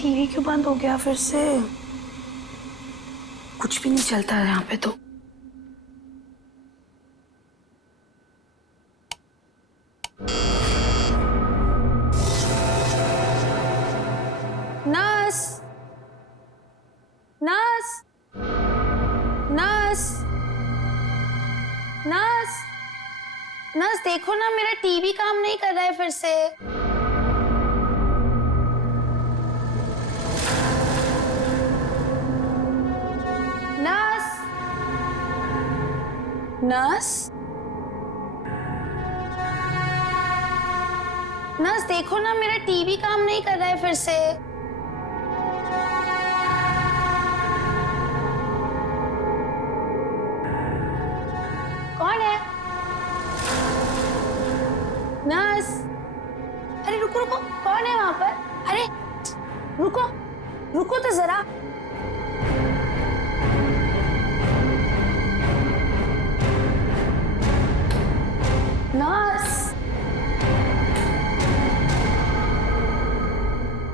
TV क्यों बंद हो गया फिर से? कुछ भी नहीं चलता है यहाँ पे तो। Nurse, nurse, nurse, nurse, nurse देखो ना, मेरा टीवी काम नहीं कर रहा है फिर से। नर्स, नर्स, नर्स देखो ना, मेरा टीवी काम नहीं कर रहा है फिर से। कौन है? नर्स, अरे रुको रुको, कौन है वहां पर? अरे रुको, रुको तो जरा। नर्स,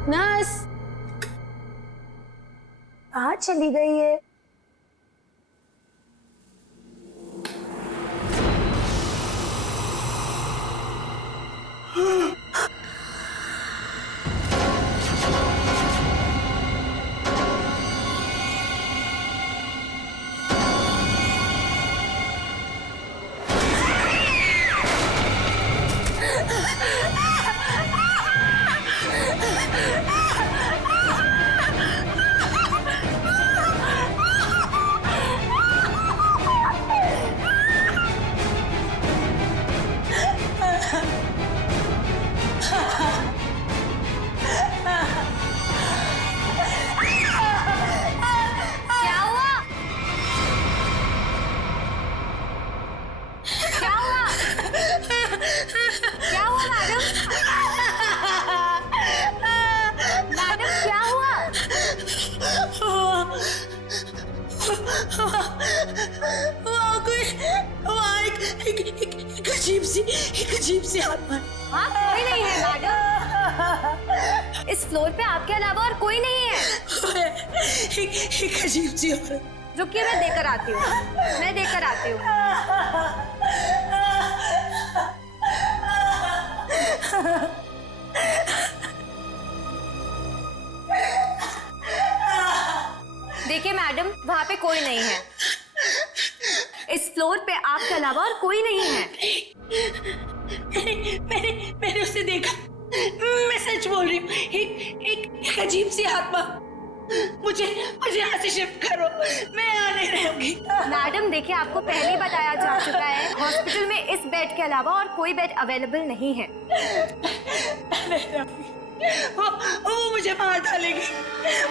नर्स कहाँ चली गई है? एक अजीब सी आत्मा। हाँ, कोई नहीं है मैडम। इस फ्लोर पे आपके अलावा और कोई नहीं है। एक अजीब सी औरत। रुकिए, मैं देकर आती हूँ, मैं देकर आती हूँ। देखिए मैडम, वहाँ पे कोई नहीं है। इस फ्लोर पे आपके अलावा और कोई नहीं है। मैंने उसे देखा। मैं सच बोल रही हूँ। एक अजीब सी आत्मा। मुझे यहाँ से शिफ्ट करो, मैं यहाँ नहीं रहूंगी। मैडम देखिए, आपको पहले ही बताया जा चुका है, हॉस्पिटल में इस बेड के अलावा और कोई बेड अवेलेबल नहीं है। वो मुझे मार डालेगी,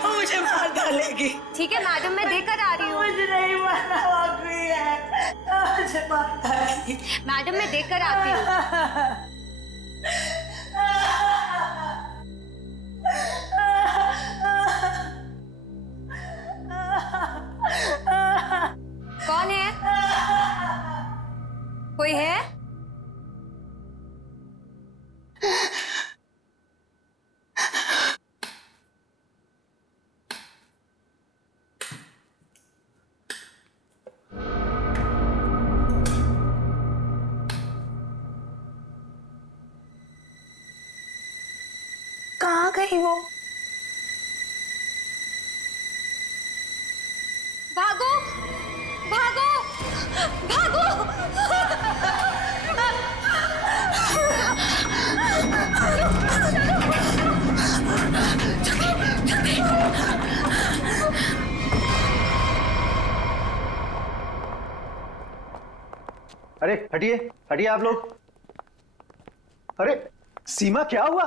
वो मुझे मार डालेगी। ठीक है मैडम, मैं देकर आ रही हूँ। मुझे नहीं मारना, वाकई है, मुझे मार डालेगी। मैडम मैं देकर आती हूँ। कौन है? कोई है? कहाँ गई वो? भागो, भागो, भागो। अरे हटिए, हटिए आप लोग। अरे सीमा, क्या हुआ?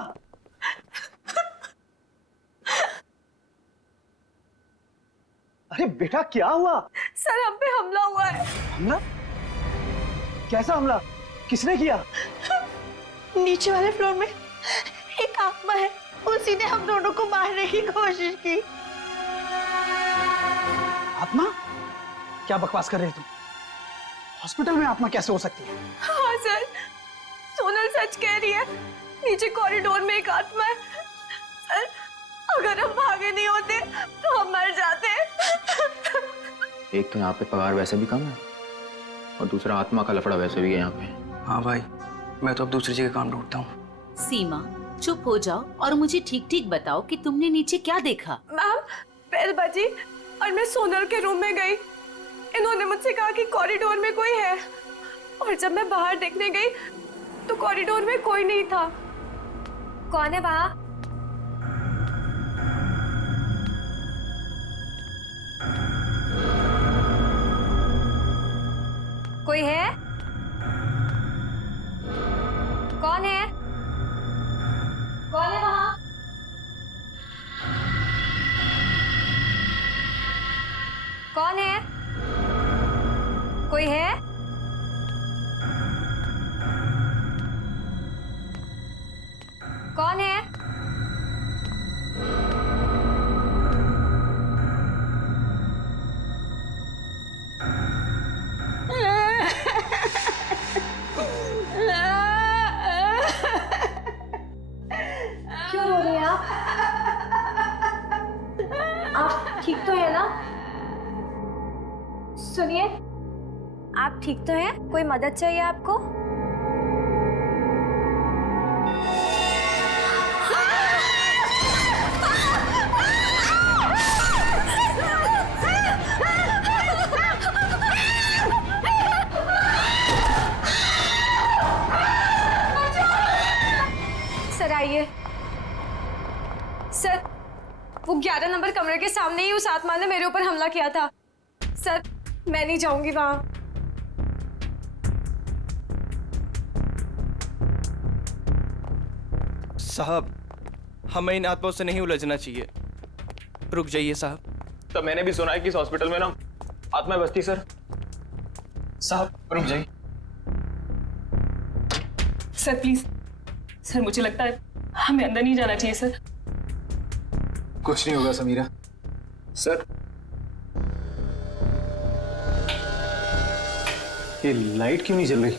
अरे बेटा, क्या हुआ? सर, हम पे हमला हुआ है। हमला? कैसा हमला? किसने किया? नीचे वाले फ्लोर में एक आत्मा है, उसी ने हम दोनों को मारने की कोशिश की। आत्मा? क्या बकवास कर रहे हो तुम? हॉस्पिटल में आत्मा कैसे हो सकती है? हाँ सर, सोनल सच कह रही है। नीचे कॉरिडोर में एक आत्मा है। सर, अगर हम भागे नहीं होते तो हम मर जाते। एक तो यहाँ पे पगार वैसे भी कम है और दूसरा आत्मा का लफड़ा वैसे भी है यहाँ पे। हाँ भाई, मैं तो अब दूसरी जगह काम ढूंढता हूँ। सीमा चुप हो जाओ और मुझे ठीक ठीक बताओ कि तुमने नीचे क्या देखा। मैम बेल बजी और मैं सोनल के रूम में गई। इन्होंने मुझसे कहा कि कॉरिडोर में कोई है, और जब मैं बाहर देखने गई तो कॉरिडोर में कोई नहीं था। कौन है वहाँ? कोई है? कौन है? कौन है वहाँ? कौन है? कोई है? कौन है? क्यों रो रही हैं आप? आप ठीक तो है ना? सुनिए, आप ठीक तो हैं? कोई मदद चाहिए आपको? सर आइए। सर, वो 11 नंबर कमरे के सामने ही उस आत्मा ने मेरे ऊपर हमला किया था। सर, मैं नहीं जाऊंगी वहां। साहब, हमें इन आत्माओं से नहीं उलझना चाहिए। रुक जाइए साहब। तो मैंने भी सुना है कि इस हॉस्पिटल में ना आत्माएं बसती सर। साहब रुक जाइए। सर प्लीज, सर मुझे लगता है हमें अंदर नहीं जाना चाहिए सर। कुछ नहीं होगा समीरा। सर, ये लाइट क्यों नहीं जल रही?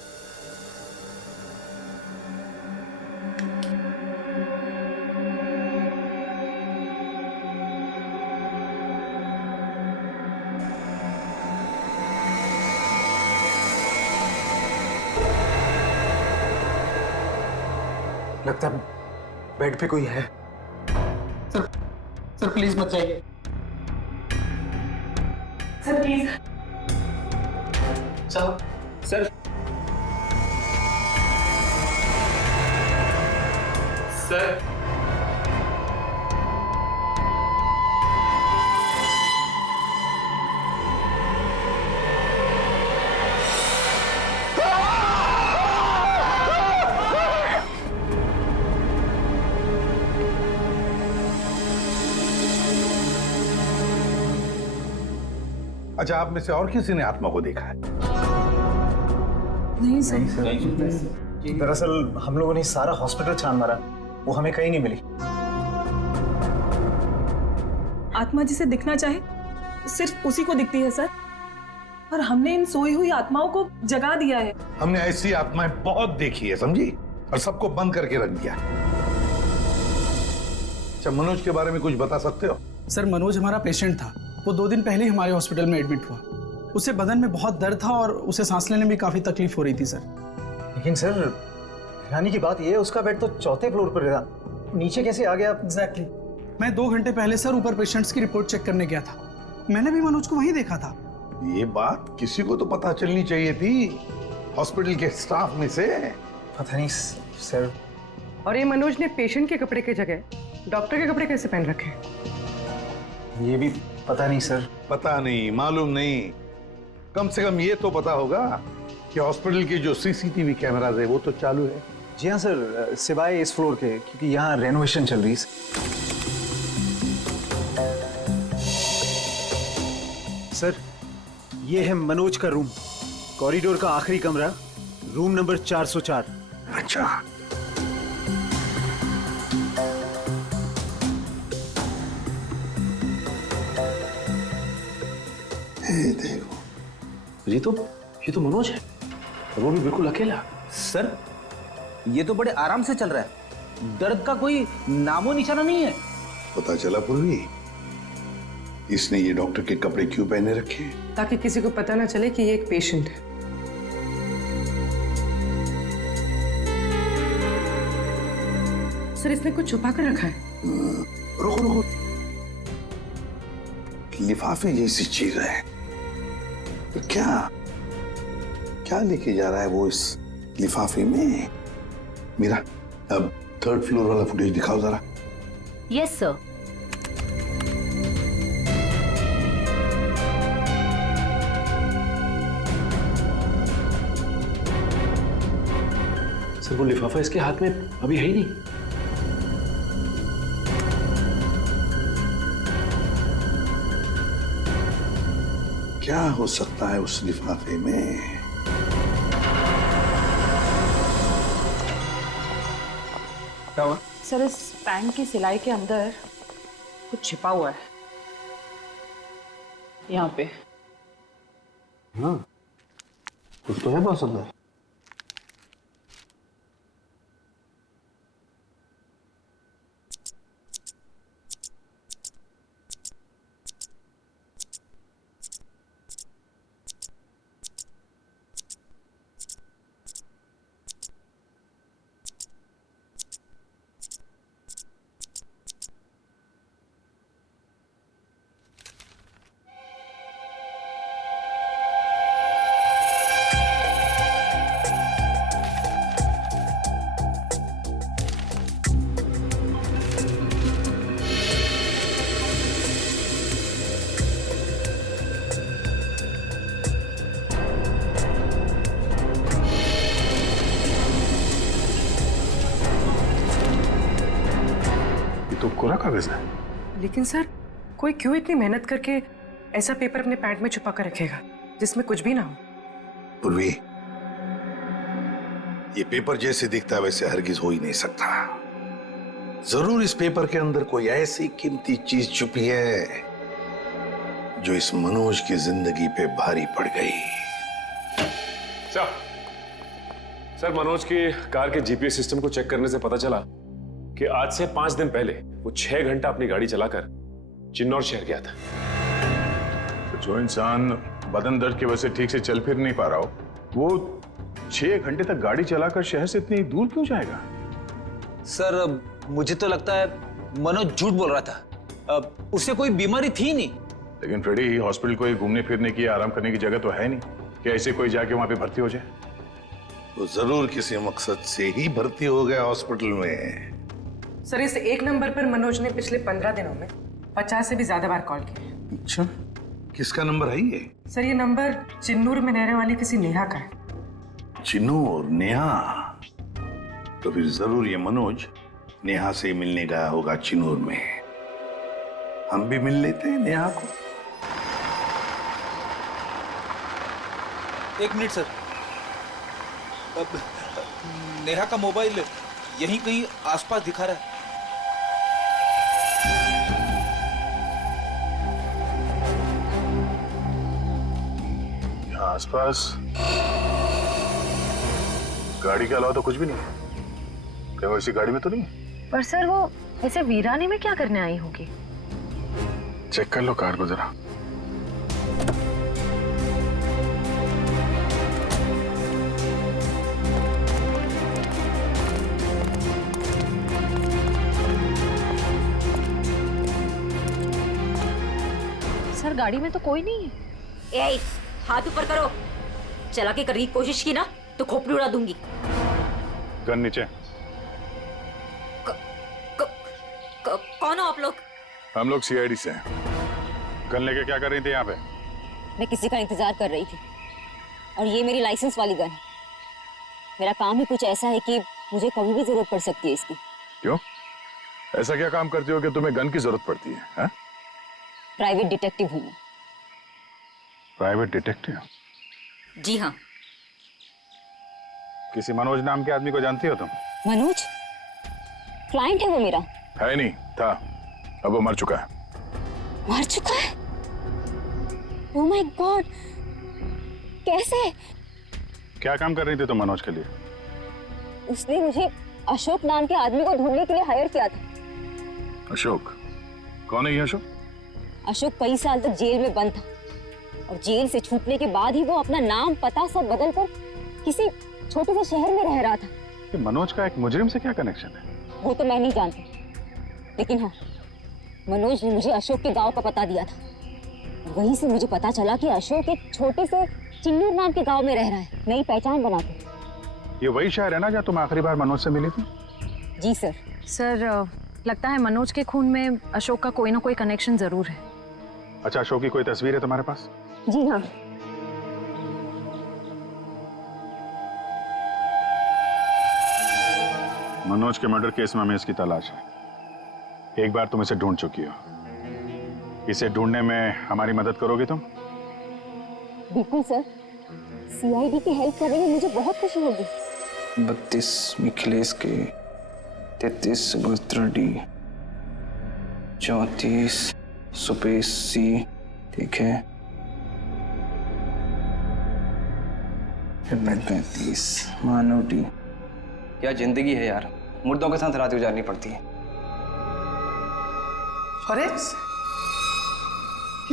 लगता है बेड पे कोई है। सर प्लीज मत जाइए। Sir please. साहब सर सर अच्छा, आप में से और किसी ने आत्मा को देखा है? नहीं सर। दरअसल हम लोगों ने सारा हॉस्पिटल छान मारा, वो हमें कहीं नहीं मिली। आत्मा जिसे दिखना चाहे सिर्फ उसी को दिखती है सर, और हमने इन सोई हुई आत्माओं को जगा दिया है। हमने ऐसी आत्माएं बहुत देखी है, समझी, और सबको बंद करके रख दिया। अच्छा, मनोज के बारे में कुछ बता सकते हो? सर, मनोज हमारा पेशेंट था। वो 2 दिन पहले ही हमारे हॉस्पिटल में एडमिट हुआ। उसे बदन में बहुत दर्द था और उसे सांस लेने में काफी तकलीफ हो रही थी सर। लेकिन सर, हैरानी की बात यह है उसका बेड तो 4थे फ्लोर पर था, नीचे कैसे आ गया? एग्जैक्टली। मैं 2 घंटे पहले सर ऊपर पेशेंट्स की रिपोर्ट चेक करने गया था। मैंने भी मनोज को वहीं देखा था। ये बात किसी को तो पता चलनी चाहिए थी, हॉस्पिटल के स्टाफ में से। पता नहीं सर। और ये मनोज ने पेशेंट के कपड़े की जगह डॉक्टर के कपड़े कैसे पहन रखे? ये भी पता नहीं सर। पता नहीं, मालूम नहीं, कम से कम ये तो पता होगा कि हॉस्पिटल के जो सीसीटीवी कैमरास है वो तो चालू है। जी हाँ सर, सिवाय इस फ्लोर के, क्योंकि यहाँ रेनोवेशन चल रही है। सर, ये है मनोज का रूम, कॉरिडोर का आखिरी कमरा, रूम नंबर 404। अच्छा, ये देखो, ये तो मनोज है, और वो भी बिल्कुल अकेला। सर, ये तो बड़े आराम से चल रहा है, दर्द का कोई नामो निशाना नहीं है। पता चला पूर्वी, इसने ये डॉक्टर के कपड़े क्यों पहने रखे? ताकि किसी को पता ना चले कि ये एक पेशेंट है। सर इसने कुछ छुपा कर रखा है। रुको रुको, लिफाफे जैसी चीज है, तो क्या क्या लेके जा रहा है वो इस लिफाफे में? मीरा, अब 3rd फ्लोर वाला फुटेज दिखाओ जरा। Yes sir. सर वो लिफाफा इसके हाथ में अभी है ही नहीं। क्या हो सकता है उस लिफाफे में? क्या हुआ? सर इस पैंट की सिलाई के अंदर कुछ छिपा हुआ है, यहाँ पे। हाँ कुछ तो है बॉस अंदर। तो कोरा कागज है। लेकिन सर कोई क्यों इतनी मेहनत करके ऐसा पेपर अपने पैंट में छुपा कर रखेगा जिसमें कुछ भी ना हो? पूर्वी, ये पेपर जैसे दिखता है वैसे हरगिज हो ही नहीं सकता। जरूर इस पेपर के अंदर कोई ऐसी कीमती चीज छुपी है जो इस मनोज की जिंदगी पे भारी पड़ गई। सर मनोज की कार के जीपीएस सिस्टम को चेक करने से पता चला कि आज से 5 दिन पहले वो 6 घंटा अपनी गाड़ी चलाकर चिन्नौर शहर गया था। तो जो इंसान बदन दर्द की वजह से ठीक से चल फिर नहीं पा रहा हो, वो 6 घंटे तक गाड़ी चलाकर शहर से इतनी दूर क्यों जाएगा? सर मुझे तो लगता है मनोज झूठ बोल रहा था। उसे कोई बीमारी थी नहीं। लेकिन फ्रेडी, हॉस्पिटल कोई घूमने फिरने की आराम करने की जगह तो है नहीं कि ऐसे कोई जाके वहां पे भर्ती हो जाए। तो जरूर किसी मकसद से ही भर्ती हो गया हॉस्पिटल में। सर इस एक नंबर पर मनोज ने पिछले 15 दिनों में 50 से भी ज्यादा बार कॉल किया। अच्छा, किसका नंबर है ये? सर ये नंबर चिन्नूर में रहने वाली किसी नेहा का है। चिन्नूर? नेहा? तो फिर जरूर ये मनोज नेहा से मिलने गया होगा चिन्नूर में। हम भी मिल लेते हैं नेहा को। 1 मिनट सर। अब नेहा का मोबाइल यहीं कहीं आसपास दिखा रहा है। यहाँ आसपास गाड़ी के अलावा तो कुछ भी नहीं है। क्या वो इसी गाड़ी में तो नहीं है? पर सर वो ऐसे वीरानी में क्या करने आई होगी? चेक कर लो कार को जरा। सर गाड़ी में तो कोई नहीं है। ए, हाथ ऊपर करो। चलाके करने की कोशिश की ना तो खोपड़ी उड़ा दूंगी। गन नीचे। कौन हो आप लोग? हम लोग सीआईडी से हैं। गन लेके क्या कर रही थी यहाँ पे? मैं किसी का इंतजार कर रही थी और ये मेरी लाइसेंस वाली गन है। मेरा काम ही कुछ ऐसा है कि मुझे कभी भी जरूरत पड़ सकती है इसकी। क्यों? ऐसा क्या काम करती हो कि तुम्हें गन की जरूरत पड़ती है? हा? प्राइवेट डिटेक्टिव हूँ मैं। Private detective? जी हाँ। किसी मनोज नाम के आदमी को जानती हो तुम? मनोज? क्लाइंट है वो मेरा। है नहीं, था। अब वो मर चुका है। मर चुका है? ओह माय गॉड, कैसे? क्या काम कर रही थी तुम मनोज के लिए? उसने मुझे अशोक नाम के आदमी को ढूंढने के लिए हायर किया था। अशोक? कौन है ये अशोक? अशोक कई साल तक जेल में बंद था और जेल से छूटने के बाद ही वो अपना नाम पता सब बदल कर किसी छोटे से शहर में रह रहा था। कि मनोज का एक मुजरिम से क्या कनेक्शन है? वो तो मैं नहीं जानती, लेकिन हाँ, मनोज ने मुझे अशोक के गांव का पता दिया था। वहीं से मुझे पता चला कि अशोक एक छोटे से चिन्नूर नाम के गांव में रह रहा है, नई पहचान बना के। ये वही शहर है ना जहाँ तुम आखिरी बार मनोज से मिली थी? जी सर। सर लगता है मनोज के खून में अशोक का कोई ना कोई कनेक्शन जरूर है। अच्छा, अशोक की कोई तस्वीर है तुम्हारे पास? जी हाँ। मनोज के मर्डर केस में हमें इसकी तलाश है। एक बार तुम इसे ढूंढ चुकी हो, इसे ढूंढने में हमारी मदद करोगे तुम? बिल्कुल सर, सीआईडी की हेल्प करने में मुझे बहुत खुशी होगी। 32 मिखिलेश के, 33 सुभद्रा डी, 34 सुपेश सी, ठीक है, 35 मानव डी। क्या जिंदगी है यार, मुर्दों के साथ रात गुजारनी पड़ती है। अरे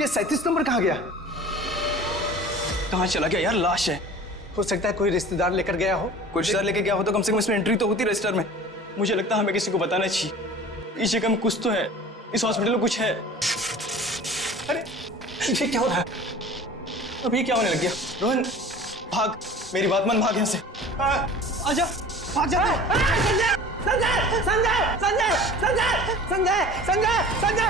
ये 37 नंबर कहाँ गया? कहाँ चला गया यार? लाश है। हो सकता है कोई रिश्तेदार लेकर गया हो। कोई रिश्तेदार लेके गया हो तो कम से कम इसमें एंट्री तो होती रजिस्टर में। मुझे लगता है हमें किसी को बताना चाहिए। इस जगह में कुछ तो है, इस हॉस्पिटल में कुछ है। अरे ये क्या हो रहा है? अब ये क्या होने लग गया? रोहन भाग, मेरी बात मान, भाग यहाँ से। आजा, भाग जा। संजय संजय संजय संजय संजय संजय संजय संजय।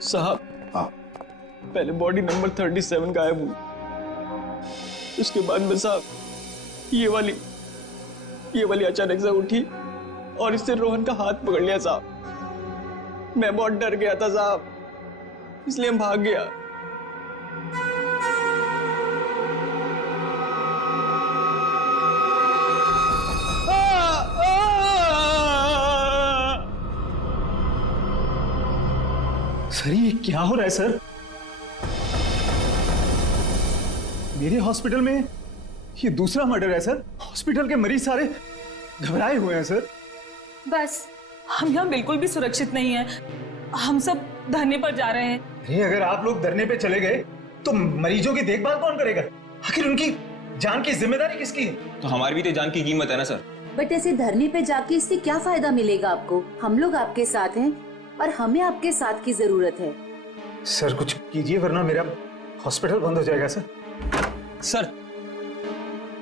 साहब, हाँ, पहले बॉडी नंबर 37 गायब हुई, उसके बाद में साहब ये वाली अचानक से उठी और इससे रोहन का हाथ पकड़ लिया साहब। मैं बहुत डर गया था साहब, इसलिए हम भाग गया। सर ये क्या हो रहा है सर? मेरे हॉस्पिटल में ये दूसरा मर्डर है सर। हॉस्पिटल के मरीज सारे घबराए हुए हैं सर। बस हम यहाँ बिल्कुल भी सुरक्षित नहीं है। हम सब धरने पर जा रहे हैं। अरे अगर आप लोग धरने पे चले गए तो मरीजों की देखभाल कौन करेगा? आखिर उनकी जान की जिम्मेदारी किसकी है? तो हमारी भी तो जान की कीमत है ना सर। बट ऐसे धरने पे जाके इससे क्या फायदा मिलेगा आपको? हम लोग आपके साथ हैं और हमें आपके साथ की जरूरत है। सर कुछ कीजिए वरना मेरा हॉस्पिटल बंद हो जाएगा सर। सर,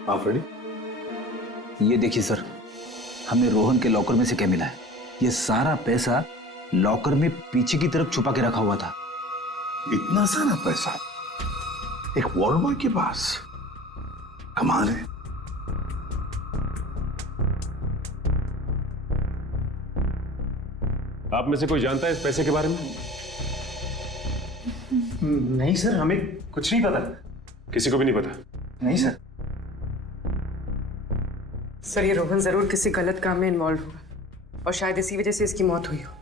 हाँ फ्रेडी, ये देखिए सर, हमें रोहन के लॉकर में से क्या मिला है? ये सारा पैसा लॉकर में पीछे की तरफ छुपा के रखा हुआ था। इतना सारा पैसा एक वॉल बॉय के पास? कमाल है। आप में से कोई जानता है इस पैसे के बारे में? नहीं सर, हमें कुछ नहीं पता। किसी को भी नहीं पता? नहीं सर। सर ये रोहन जरूर किसी गलत काम में इन्वॉल्व हुआ और शायद इसी वजह से इसकी मौत हुई हो।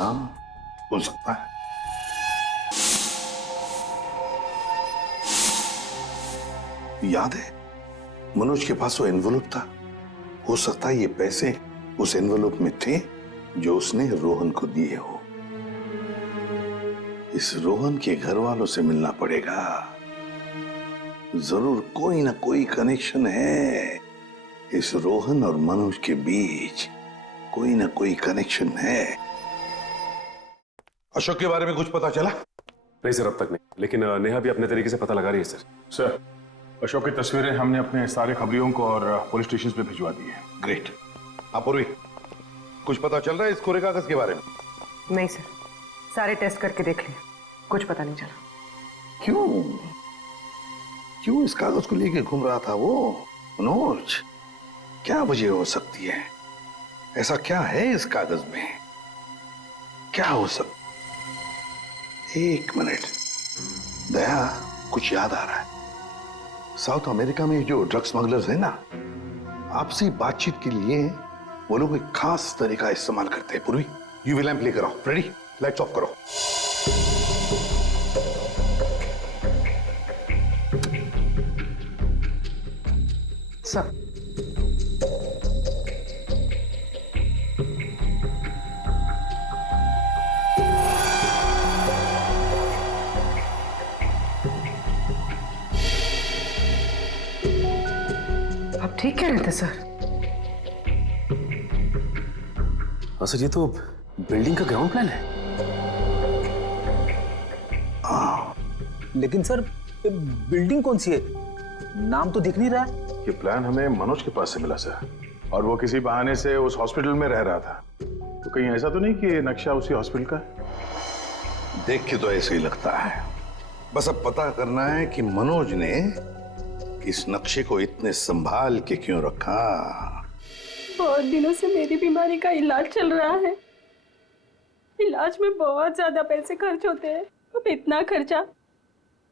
हाँ, हो सकता है। याद है मनोज के पास वो एनवेलप था। हो सकता है ये पैसे उस एनवेलप में थे जो उसने रोहन को दिए हो। इस रोहन के घर वालों से मिलना पड़ेगा। जरूर कोई ना कोई कनेक्शन है इस रोहन और मनोज के बीच। कोई ना कोई कनेक्शन है। अशोक के बारे में कुछ पता चला? नहीं सर, अब तक नहीं, लेकिन नेहा भी अपने तरीके से पता लगा रही है सर। सर, अशोक की तस्वीरें हमने अपने सारे खबरियों को और पुलिस स्टेशन पे भिजवा दी है। ग्रेट। अपूर्वी, कुछ पता चल रहा है इस कोरे कागज के बारे में? नहीं सर, सारे टेस्ट करके देख लिए, कुछ पता नहीं चला। क्यों इस कागज को लेके घूम रहा था वो मनोज? क्या वजह हो सकती है? ऐसा क्या है इस कागज में? क्या हो सकता? एक मिनट दया, कुछ याद आ रहा है। साउथ अमेरिका में जो ड्रग स्मगलर्स है ना, आपसी बातचीत के लिए वो लोग एक खास तरीका इस्तेमाल करते हैं। पूर्वी, यूवी लैंप लेकर आओ। रेडी, लाइट्स ऑफ करो। सर, आप ठीक कह रहे थे सर। सर ये तो बिल्डिंग का ग्राउंड प्लान है। लेकिन सर बिल्डिंग कौन सी है? नाम तो दिख नहीं रहा है। ये प्लान हमें मनोज के पास से मिला सर, और वो किसी बहाने से उस हॉस्पिटल में रह रहा था। तो कहीं ऐसा तो नहीं कि ये नक्शा उसी हॉस्पिटल का है? देख के तो ऐसे ही लगता है। बस अब पता करना है कि मनोज ने इस नक्शे को इतने संभाल के क्यों रखा। बहुत दिनों से मेरी बीमारी का इलाज चल रहा है। इलाज में बहुत ज्यादा पैसे खर्च होते हैं। अब इतना खर्चा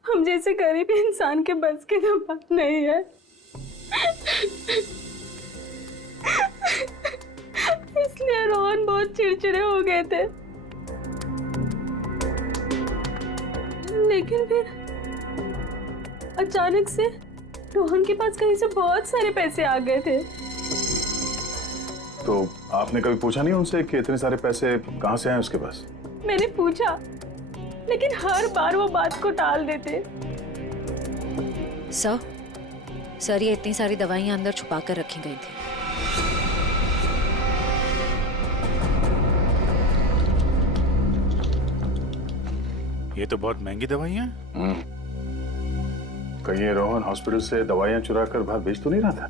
हम जैसे गरीब इंसान के बस की तो बात नहीं है। इसलिए रोहन बहुत चिड़चिड़े हो गए थे। लेकिन फिर अचानक से रोहन के पास कहीं से बहुत सारे पैसे आ गए थे। तो आपने कभी पूछा नहीं उनसे कि इतने सारे पैसे कहां से आए उसके पास? मैंने पूछा, लेकिन हर बार वो बात को टाल देते। सर ये इतनी सारी दवाइयां अंदर छुपा कर रखी गई थी। ये तो बहुत महंगी दवाइयां हैं। कहीं ये रोहन हॉस्पिटल से दवाइयां चुरा कर बाहर बेच तो नहीं रहा था?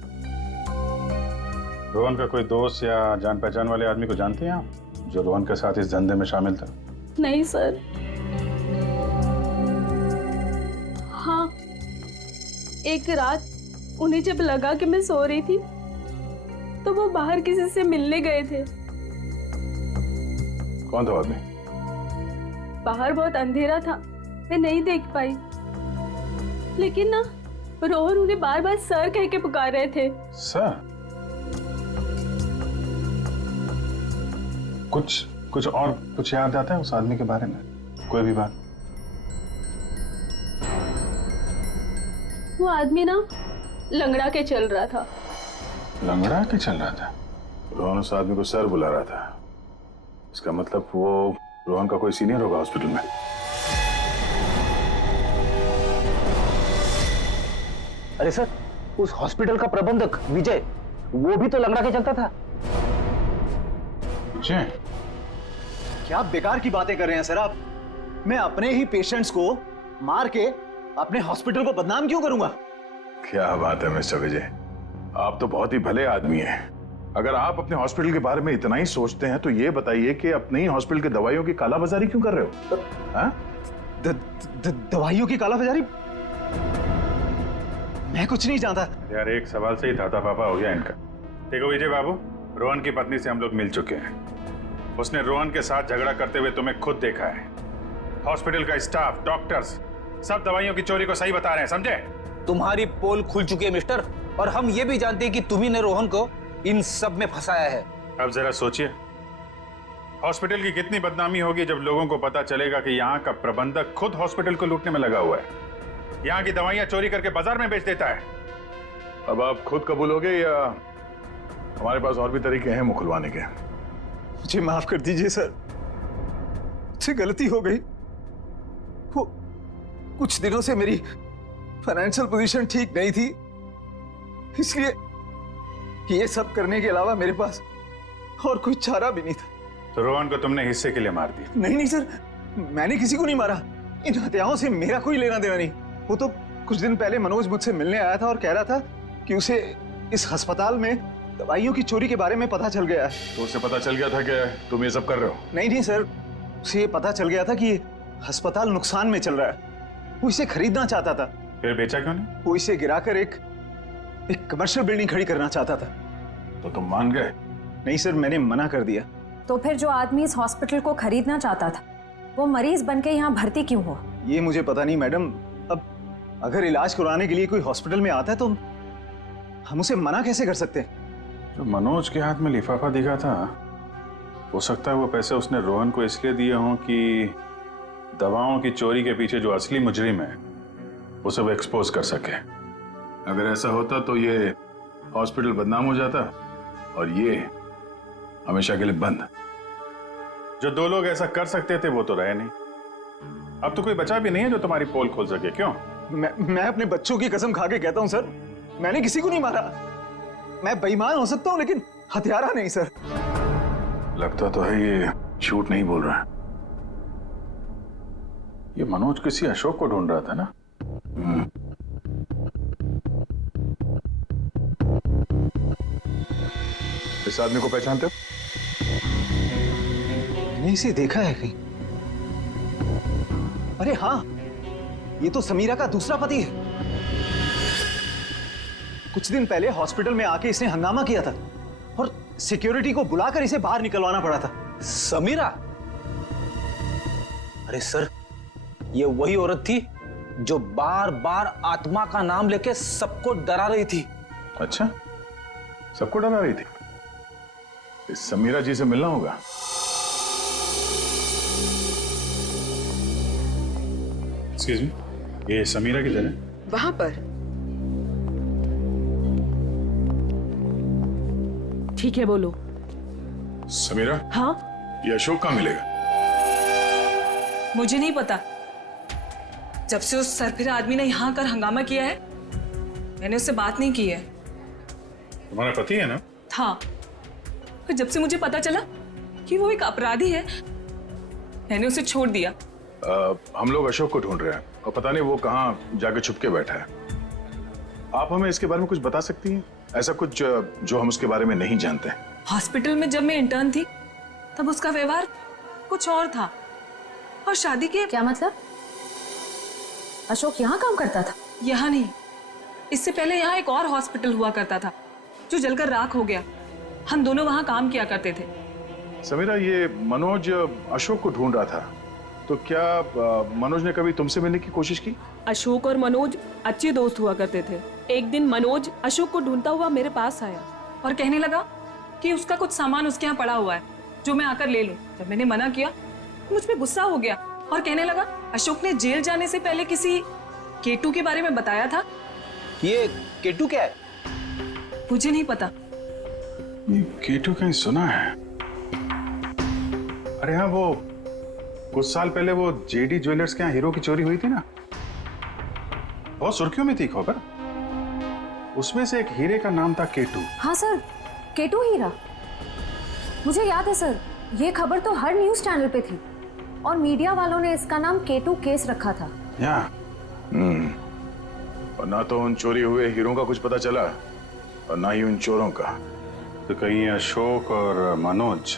रोहन का कोई दोस्त या जान पहचान वाले आदमी को जानते हैं आप, जो रोहन के साथ इस धंधे में शामिल था? नहीं सर। हाँ, एक रात उन्हें जब लगा कि मैं सो रही थी तो वो बाहर किसी से मिलने गए थे। कौन था आदमी? बाहर बहुत अंधेरा था, मैं नहीं देख पाई। लेकिन ना, रोहन उन्हें बार बार सर कह के पुकार रहे थे। सर? कुछ और कुछ याद आता है उस आदमी के बारे में? कोई भी बात? वो आदमी ना लंगड़ा के चल रहा था। लंगड़ा के चल रहा था? रोहन उस आदमी को सर बुला रहा था। इसका मतलब वो रोहन का कोई सीनियर होगा हॉस्पिटल में। अरे सर, उस हॉस्पिटल का प्रबंधक विजय, वो भी तो लंगड़ा के चलता था। विजय? क्या बेकार की बातें कर रहे हैं सर आप? मैं अपने ही पेशेंट्स को मार के अपने हॉस्पिटल को बदनाम क्यों करूंगा? क्या बात है मिस्टर विजय, आप तो बहुत ही भले आदमी हैं। अगर आप अपने हॉस्पिटल के बारे में इतना ही सोचते हैं तो ये बताइए कि अपने ही हॉस्पिटल के दवाइयों की कालाबाजारी क्यों कर रहे हो? दवाइयों की कालाबाजारी? मैं कुछ नहीं जानता यार। एक सवाल से ही धाता पापा हो गया इनका। देखो विजय बाबू, रोहन की पत्नी से हम लोग मिल चुके हैं। उसने रोहन के साथ झगड़ा करते हुए तुम्हें खुद देखा है। हॉस्पिटल का स्टाफ, डॉक्टर्स सब दवाइयों की चोरी को सही बता रहे हैं, समझे? तुम्हारी पोल खुल चुकी है मिस्टर, और हम ये भी जानते हैं कि तुम्ही ने रोहन को इन सब में फंसाया है। अब जरा सोचिए, हॉस्पिटल की कितनी बदनामी होगी जब लोगों को पता चलेगा कि यहाँ का प्रबंधक खुद हॉस्पिटल को लूटने में लगा हुआ है, यहाँ की दवाइयां चोरी करके बाजार में बेच देता है। अब आप खुद कबूलोगे या हमारे पास और भी तरीके हैं मुंह खुलवाने के? मुझे माफ कर दीजिए सर, मुझसे गलती हो गई। वो कुछ दिनों से मेरी फाइनेंशियल पोजीशन ठीक नहीं थी, इसलिए ये सब करने के अलावा मेरे पास और कोई चारा भी नहीं था। तो रोहन को तुमने हिस्से के लिए मार दिया? नहीं सर, मैंने किसी को नहीं मारा। इन हत्याओं से मेरा कोई लेना देना नहीं। वो तो कुछ दिन पहले मनोज मुझसे मिलने आया था और कह रहा था कि उसे इस अस्पताल में दवाइयों की चोरी के बारे में पता चल गया है। तो उसे पता चल गया था कि तुम ये सब कर रहे हो? नहीं सर, उसे ये पता चल गया था कि अस्पताल नुकसान में चल रहा है। वो इसे खरीदना चाहता था। फिर बेचा क्यों नहीं? वो इसे गिराकर एक कमर्शियल बिल्डिंग खड़ी करना चाहता था। तो तुम मान गए? नहीं सर, मैंने मना कर दिया। तो फिर जो आदमी इस हॉस्पिटल को खरीदना चाहता था, वो मरीज बनके यहाँ भर्ती क्यों हुआ? ये मुझे पता नहीं मैडम। अब अगर इलाज करवाने के लिए कोई हॉस्पिटल में आता है तो हम उसे मना कैसे कर सकते हैं? जो मनोज के हाथ में लिफाफा दिखा था, हो सकता है वो पैसे उसने रोहन को इसलिए दिए हों कि दवाओं की चोरी के पीछे जो असली मुजरिम है उसे वो एक्सपोज कर सके। अगर ऐसा होता तो ये हॉस्पिटल बदनाम हो जाता और ये हमेशा के लिए बंद। जो दो लोग ऐसा कर सकते थे वो तो रहे नहीं। अब तो कोई बचा भी नहीं है जो तुम्हारी पोल खोल सके। क्यों? मैं अपने बच्चों की कसम खा के कहता हूं सर, मैंने किसी को नहीं मारा। मैं बेईमान हो सकता हूं लेकिन हत्यारा नहीं सर। लगता तो है ये झूठ नहीं बोल रहा है। ये मनोज किसी अशोक को ढूंढ रहा था ना? इस आदमी को पहचानते हो? मैंने इसे देखा है कहीं। अरे हाँ, ये तो समीरा का दूसरा पति है। कुछ दिन पहले हॉस्पिटल में आके इसने हंगामा किया था और सिक्योरिटी को बुलाकर इसे बाहर निकलवाना पड़ा था। समीरा? अरे सर, ये वही औरत थी जो बार बार आत्मा का नाम लेके सबको डरा रही थी। अच्छा, सबको डरा रही थी? इस समीरा जी से मिलना होगा। एक्सक्यूज मी, ये समीरा किधर है? वहां पर। ठीक है, बोलो। समीरा? हाँ? ये अशोक कहाँ मिलेगा? मुझे नहीं पता। जब से उस सरफिरा आदमी ने यहाँ कर हंगामा किया है, मैंने उससे बात नहीं की है। तुम्हारा पति है ना? था। फिर जब से मुझे पता चला कि वो एक अपराधी है, मैंने उसे छोड़ दिया। हम लोग अशोक को ढूंढ रहे हैं और पता नहीं वो कहाँ जाके छुप के बैठा है। आप हमें इसके बारे में कुछ बता सकती हैं? ऐसा कुछ जो हम उसके बारे में नहीं जानते हैं। हॉस्पिटल में जब मैं इंटर्न थी तब उसका व्यवहार कुछ और था, और शादी के। क्या मतलब? अशोक यहाँ काम करता था? यहाँ नहीं, इससे पहले यहाँ एक और हॉस्पिटल हुआ करता था जो जलकर राख हो गया। हम दोनों वहाँ काम किया करते थे। समीरा, ये मनोज अशोक को ढूंढ रहा था, तो क्या मनोज ने कभी तुमसे मिलने की कोशिश की? अशोक और मनोज अच्छे दोस्त हुआ करते थे। एक दिन मनोज अशोक को ढूंढता हुआ मेरे पास आया और कहने लगा कि उसका कुछ सामान उसके यहाँ पड़ा हुआ है जो मैं आकर ले लूं। जब मैंने मना किया, मुझ पे गुस्सा हो गया और कहने लगा अशोक ने जेल जाने से पहले किसी केटू के बारे में बताया था। ये केटू क्या है? मुझे नहीं पता। ये केटू कहीं सुना है। अरे हाँ, वो कुछ साल पहले वो जेडी ज्वेलर्स के यहाँ हीरो की चोरी हुई थी ना, बहुत सुर्खियों में थी खबर। उसमें से एक हीरे का नाम था केटू। हाँ सर, केटू हीरा। मुझे याद है सर, ये खबर तो हर न्यूज चैनल पे थी और मीडिया वालों ने इसका नाम केटू केस रखा था। या और ना तो उन चोरी हुए हीरों का कुछ पता चला और ना ही उन चोरों का। तो कहीं अशोक और मनोज,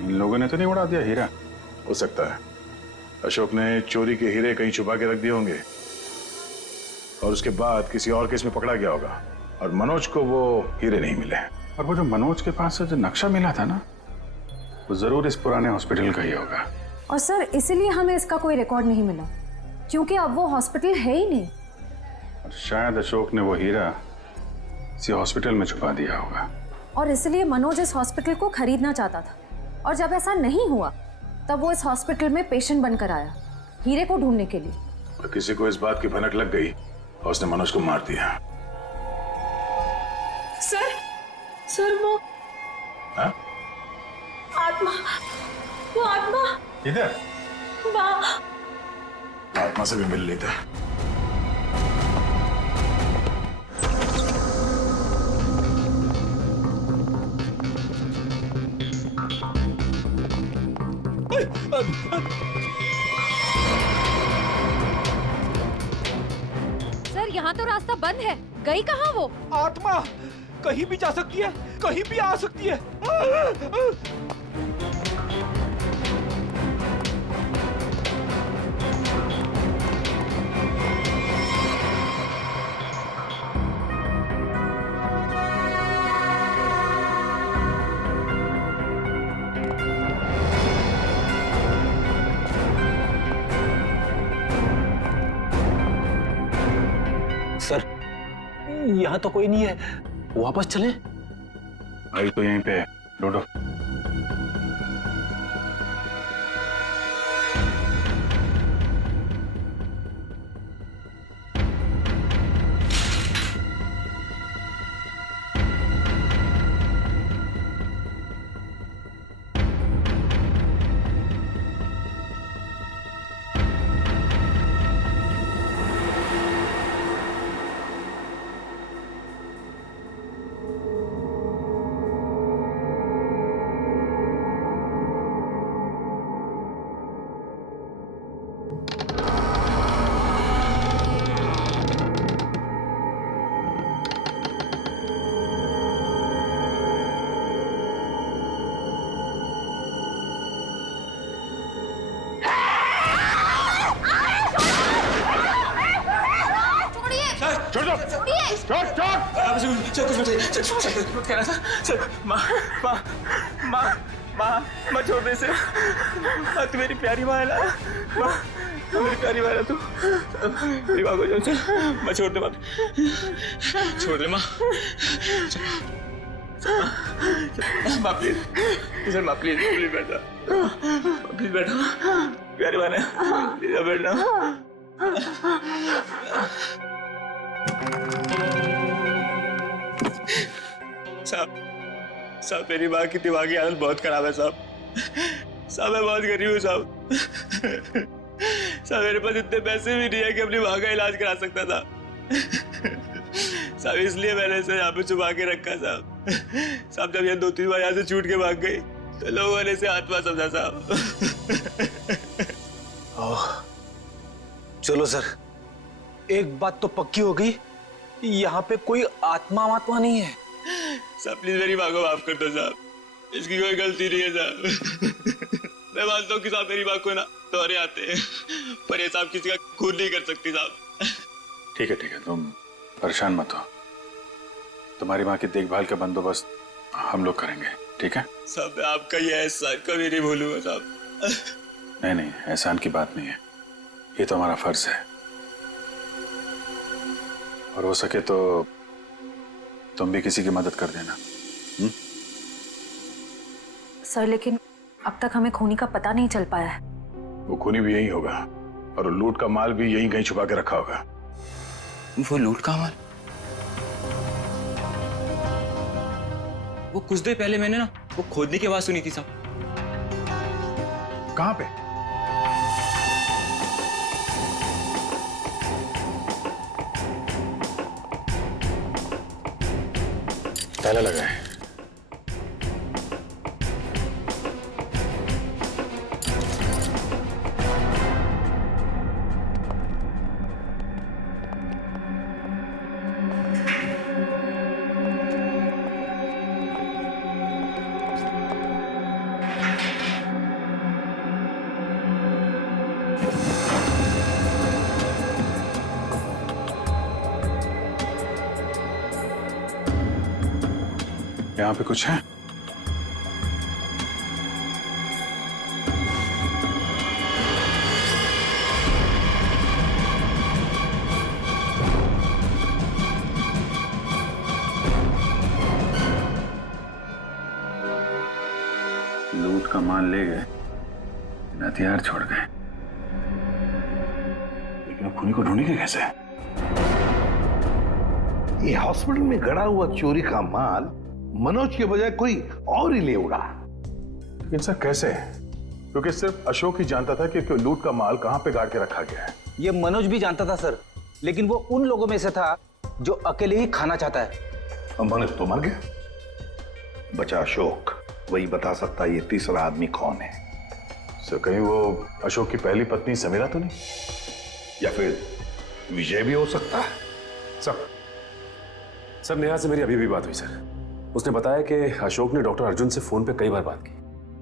इन लोगों ने तो नहीं उड़ा दिया हीरा? हो सकता है अशोक ने चोरी के हीरे कहीं छुपा के रख दिए होंगे और उसके बाद किसी और केस में पकड़ा गया होगा और मनोज को वो हीरे नहीं मिले। और वो जो मनोज के पास से जो नक्शा मिला था ना, वो जरूर इस पुराने हॉस्पिटल का ही होगा। और सर, इसीलिए हमें इसका कोई रिकॉर्ड नहीं मिला, क्योंकि अब वो हॉस्पिटल है ही नहीं। और शायद अशोक ने वो हीरा इसी हॉस्पिटल में छुपा दिया होगा। और इसलिए मनोज इस हॉस्पिटल को खरीदना चाहता था, और जब ऐसा नहीं हुआ तब वो इस हॉस्पिटल में पेशेंट बनकर आया हीरे को ढूंढने के लिए। और किसी को इस बात की भनक लग गई और उसने मनोज को मार दिया। सर वो हाँ? आत्मा इधर वहाँ। आत्मा से भी मिल लेता। सर, यहाँ तो रास्ता बंद है। गई कहाँ वो? आत्मा कहीं भी जा सकती है, कहीं भी आ सकती है। सर, यहाँ तो कोई नहीं है, वापस चले? आई तो यहीं पे है, ढूंढो। माँ छोड़ दे इसे। तू मेरी प्यारी माँ है ना, माँ मेरी प्यारी माँ है तू। मेरी माँ को चल, माँ छोड़ दे, माँ छोड़ दे, माँ माँ प्लीज, सर माँ प्लीज प्लीज बैठा, प्लीज बैठो, प्यारी माँ ने प्लीज बैठना। साहब मेरी माँ की दिमागी हालत बहुत खराब है साहब। साहब मैं बहुत गरीब हूँ साहब। साहब मेरे पास इतने पैसे भी नहीं है कि अपनी माँ का इलाज करा सकता था। साहब इसलिए मैंने इसे यहाँ पे छुपा के रखा साहब। साहब जब ये 2-3 बार यहाँ से छूट के भाग गई तो लोगों ने इसे आत्मा समझा साहब। चलो सर, एक बात तो पक्की हो गई, यहाँ पे कोई आत्मा नहीं है। साहब प्लीज मेरी माँ को माफ कर दो साहब, इसकी कोई गलती नहीं है साहब। मैं मानता हूँ कि साहब मेरी माँ को ना दौरे आते हैं, पर ये साहब किसी का खून नहीं कर सकती साहब। ठीक है, तुम परेशान मत हो। तुम्हारी माँ की देखभाल का बंदोबस्त हम लोग करेंगे, ठीक है? साहब मैं आपका ये एहसान कभी नहीं भूलूंगा साहब। नहीं, एहसान की बात नहीं है, ये तो हमारा फर्ज है। और हो सके तो तुम भी किसी की मदद कर देना। सर लेकिन अब तक हमें खूनी का पता नहीं चल पाया है। वो खूनी भी यही होगा और लूट का माल भी यहीं कहीं छुपा के रखा होगा। वो लूट का माल? वो कुछ देर पहले मैंने ना वो खोदने की आवाज सुनी थी साहब। कहाँ पे? ताला लगा है। यहाँ पे कुछ है? लूट का माल ले गए, हथियार छोड़ गए, लेकिन अब खूनी को ढूंढेंगे कैसे? ये हॉस्पिटल में गड़ा हुआ चोरी का माल मनोज के बजाय कोई और ही ले उड़ा। लेकिन सर कैसे? क्योंकि सिर्फ अशोक ही जानता था कि लूट का माल कहां पे गाड़ के रखा गया है। ये मनोज भी जानता था सर, लेकिन वो उन लोगों में से था जो अकेले ही खाना चाहता है। मनोज तो मर गया, बचा अशोक, वही बता सकता है ये तीसरा आदमी कौन है। सर कहीं वो अशोक की पहली पत्नी समीरा तो नहीं? या फिर विजय भी हो सकता है। सर नेहा से मेरी अभी भी बात हुई सर। उसने बताया कि अशोक ने डॉक्टर अर्जुन से फोन पे कई बार बात की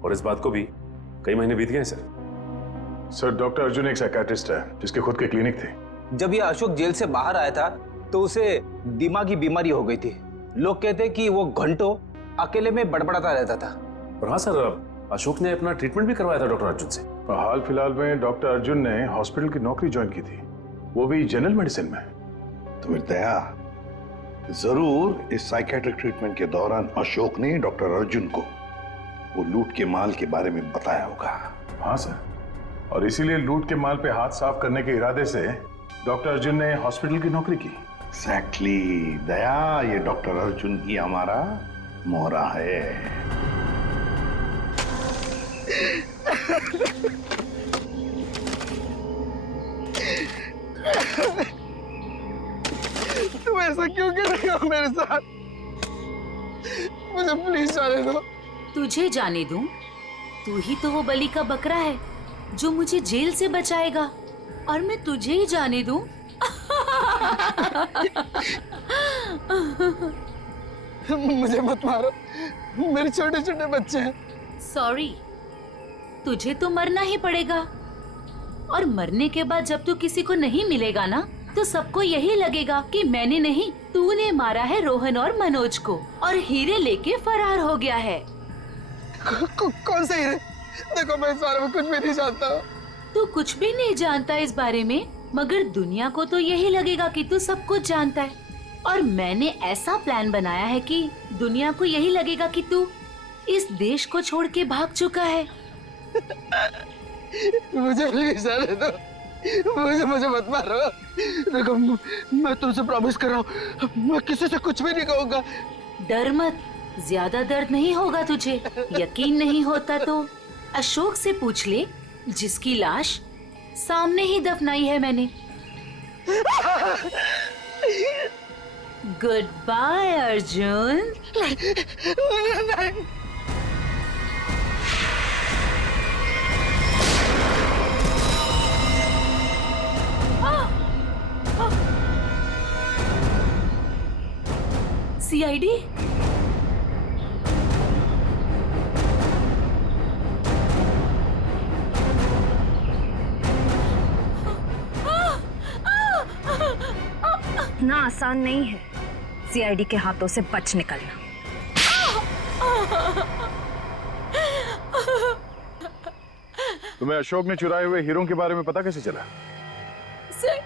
और इस बात को भी कई महीने बीत गए हैं सर। सर डॉक्टर अर्जुन एक साइकियाट्रिस्ट है जिसके खुद के क्लिनिक थे। जब ये अशोक जेल से बाहर आया था तो उसे दिमागी बीमारी हो गई थी। लोग कहते कि वो घंटों अकेले में बड़बड़ाता रहता था। और हाँ सर, अशोक ने अपना ट्रीटमेंट भी करवाया था डॉक्टर अर्जुन से। हाल फिलहाल में डॉक्टर अर्जुन ने हॉस्पिटल की नौकरी ज्वाइन की थी, वो भी जनरल मेडिसिन में। तो फिर दया जरूर इस साइकेट्रिक ट्रीटमेंट के दौरान अशोक ने डॉक्टर अर्जुन को वो लूट के माल के बारे में बताया होगा। हाँ सर, और इसीलिए लूट के माल पे हाथ साफ करने के इरादे से डॉक्टर अर्जुन ने हॉस्पिटल की नौकरी की। एग्जैक्टली दया, ये डॉक्टर अर्जुन ही हमारा मोहरा है। तुम ऐसा क्यों कर रहे हो मेरे साथ? मुझे प्लीज जाने दो। तुझे जाने दूं? तू ही तो वो बलि का बकरा है जो मुझे जेल से बचाएगा, और मैं तुझे ही जाने दूं? मुझे मत मारो, मेरे छोटे छोटे बच्चे हैं। सॉरी, तुझे तो मरना ही पड़ेगा, और मरने के बाद जब तू किसी को नहीं मिलेगा ना, तो सबको यही लगेगा कि मैंने नहीं, तूने मारा है रोहन और मनोज को, और हीरे लेके फरार हो गया है। कौन से हीरे? देखो मैं इस बारे में कुछ भी नहीं जानता। तू कुछ भी नहीं जानता इस बारे में, मगर दुनिया को तो यही लगेगा कि तू सब कुछ जानता है, और मैंने ऐसा प्लान बनाया है कि दुनिया को यही लगेगा कि तू इस देश को छोड़ के भाग चुका है। मुझे प्लीज जाने दो, मुझे मत मारो। देखो मैं तुमसे प्रॉमिस कर रहा हूँ, मैं किसी से कुछ भी नहीं कहूँगा। डर मत, ज्यादा दर्द नहीं होगा तुझे। यकीन नहीं होता तो अशोक से पूछ ले, जिसकी लाश सामने ही दफनाई है मैंने। Good bye Arjun. सीआईडी? इतना आसान नहीं है सीआईडी के हाथों से बच निकलना। तुम्हें अशोक ने चुराए हुए हीरों के बारे में पता कैसे चला? सर,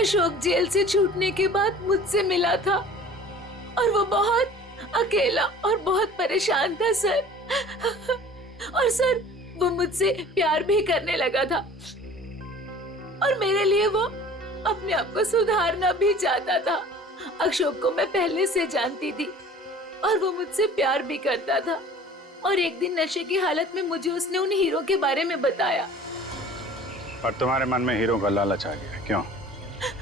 अशोक जेल से छूटने के बाद मुझसे मिला था, और वो बहुत अकेला और बहुत परेशान था सर। और सर, वो मुझसे प्यार भी करने लगा था, और मेरे लिए वो अपने आप को सुधारना भी चाहता था। अशोक को मैं पहले से जानती थी, और वो मुझसे प्यार भी करता था, और एक दिन नशे की हालत में मुझे उसने उन हीरो के बारे में बताया। और तुम्हारे मन में हीरो का लालच आ गया, क्यों?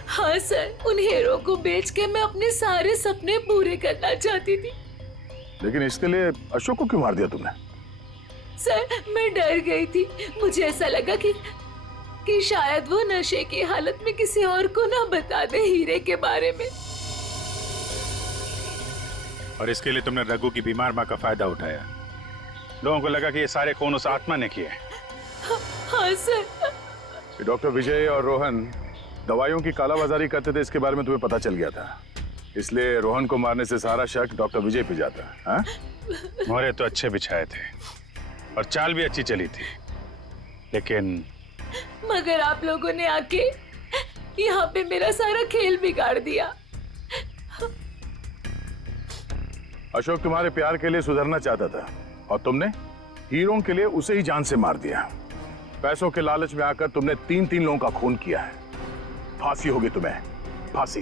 हाँ सर, उन हीरो को बेच के मैं अपने सारे सपने पूरे करना चाहती थी। लेकिन इसके लिए अशोक को क्यों मार दिया तुमने? सर, मैं डर गई थी। मुझे ऐसा लगा कि शायद वो नशे की हालत में किसी और को ना बता दे हीरे के बारे में। और इसके लिए तुमने रघु की बीमार माँ का फायदा उठाया। लोगों को लगा कि ये सारे खून उस आत्मा ने किए। हाँ सर। डॉक्टर विजय और रोहन दवाइयों की कालाबाजारी करते थे, इसके बारे में तुम्हें पता चल गया था, इसलिए रोहन को मारने से सारा शक डॉक्टर विजय पे जाता। हाँ? मोहरे तो अच्छे बिछाए थे और चाल भी अच्छी चली थी, लेकिन मगर आप लोगों ने आके यहाँ पे मेरा सारा खेल बिगाड़ दिया। अशोक तुम्हारे प्यार के लिए सुधरना चाहता था, और तुमने हीरों के लिए उसे ही जान से मार दिया। पैसों के लालच में आकर तुमने 3-3 लोगों का खून किया है। फांसी होगी तुम्हें, फांसी।